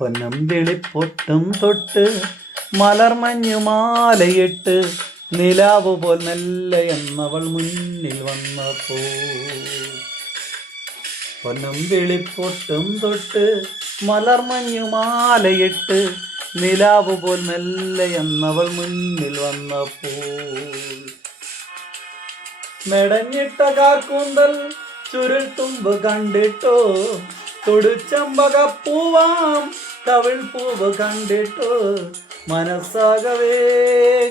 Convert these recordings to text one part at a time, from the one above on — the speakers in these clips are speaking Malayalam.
പൊന്നമ്പിളിപ്പൊട്ടും തൊട്ട് മലർമഞ്ഞുമാലയിട്ട് നിലാവ് പോൽ മെല്ലെ എന്നവൾ മുന്നിൽ വന്നപ്പോൾ. പൊന്നമ്പിളിപ്പൊട്ടും തൊട്ട് മലർമഞ്ഞുമാലയിട്ട് നിലാവ് പോൽ മെല്ലെ എന്നവൾ മുന്നിൽ വന്നപ്പോൾ. മെടഞ്ഞിട്ട കാർക്കൂന്തൽ ചുരുൾ തുമ്പ് കണ്ടിട്ടോ, തൊടുച്ചമ്പകപ്പൂവാം കവിൾ പൂവ് കണ്ടിട്ടോ, മനസ്സാകവേ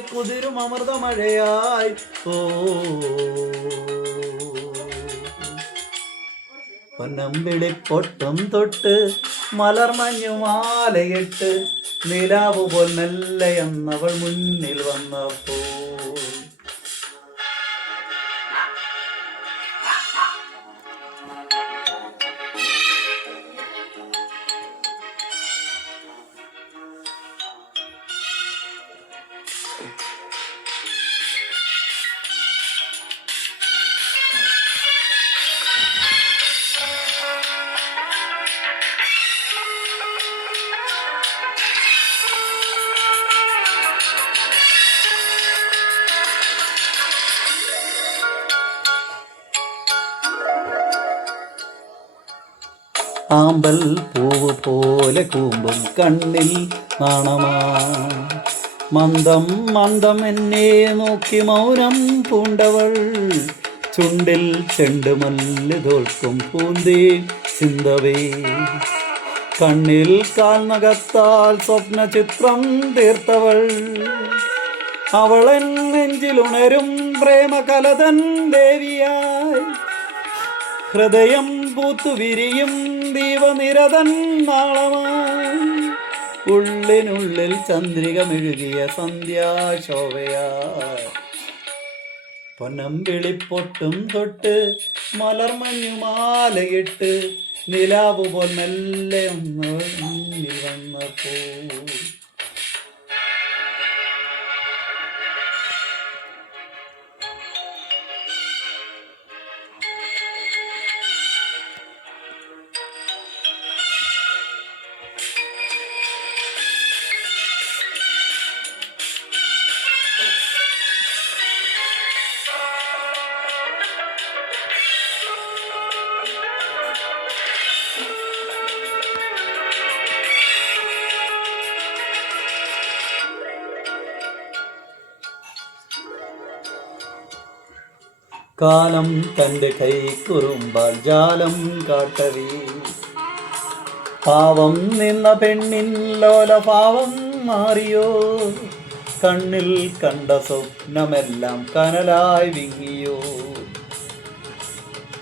കുതിരും അമൃതമഴയായി. ഓ പൊന്നമ്പിളിപ്പൊട്ടും തൊട്ട് മലർമഞ്ഞുമാലയിട്ട് നിലാവ് പോൽ മെല്ലെ എന്നവൾ മുന്നിൽ വന്നപ്പോൾ. ആമ്പൽ പൂവ് പോലെ കൂമ്പും കണ്ണിൽ നാണമാ, മന്ദം മന്ദം എന്നെ നോക്കി മൗനം പൂണ്ടവൾ, ചുണ്ടിൽ ചെണ്ടുമല്ല് തോൽക്കും പൂന്തേ ചിന്തവേ, കണ്ണിൽ കാൽനകത്താൽ സ്വപ്ന ചിത്രം തീർത്തവൾ, അവളൻ നെഞ്ചിലുണരും പ്രേമകലതൻ ദേവിയായി, ഹൃദയം പൂത്തുവിരിയും ദീപനിരതൻ നാളമായി, ഉള്ളിനുള്ളിൽ ചന്ദ്രിക മെഴുകിയ സന്ധ്യാശോഭയായി. പൊന്നമ്പിളിപ്പൊട്ടും തൊട്ട് മലർമഞ്ഞുമാലയിട്ട് നിലാവ് പോൽ മെല്ലെ ഒന്ന് വന്നപ്പോൾ. കാലം തൻ്റെ കൈക്കുറുമ്പാൽ ജാലം കാട്ടവേ, പാവം നിന്ന പെണ്ണിൻ ലോലഭാവം മാറിയോ, കണ്ണിൽ കണ്ട സ്വപ്നമെല്ലാം കനലായി വിങ്ങിയോ,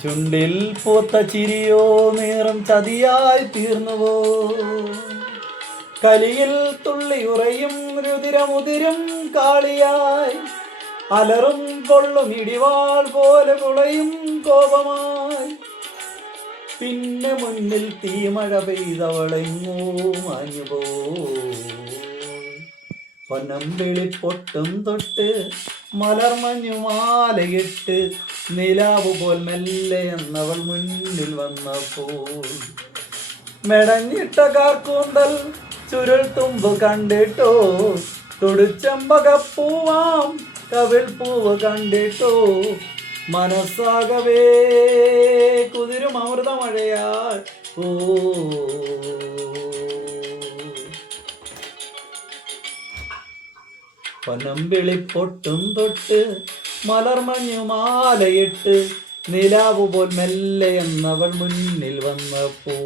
ചുണ്ടിൽ പൂത്ത ചിരിയോ നീറും ചതിയായി തീർന്നുവോ, കലിയിൽ തുള്ളിയുറയും രുതിരമുതിരും കാളിയായി, അലറും കൊള്ളും ഇടിവാൾ പോലെ കുളയും കോപമായി, പിന്നെ മുന്നിൽ തീമഴ പെയ്തവളെങ്ങോ മാഞ്ഞുപോ. പൊന്നമ്പിളിപ്പൊട്ടും തൊട്ട് മലർമഞ്ഞുമാലയിട്ട് നിലാവ് പോൽ മെല്ലെ എന്നവൾ മുന്നിൽ വന്നപ്പോൾ. മെടഞ്ഞിട്ട കാർക്കൂന്തൽ ചുരുൾ തുമ്പ് കണ്ടിട്ടോ, തൊടുച്ചമ്പകപ്പൂവാം കവിൾ പൂവ് കണ്ടിട്ടോ, മനസ്സാകവേ കുതിരും അമൃതമഴയാൽ. ഓ പൊന്നമ്പിളിപ്പൊട്ടും തൊട്ട് മലർമഞ്ഞുമാലയിട്ട് നിലാവ് പോൽ മെല്ലെ എന്നവൾ മുന്നിൽ വന്നപ്പോൾ.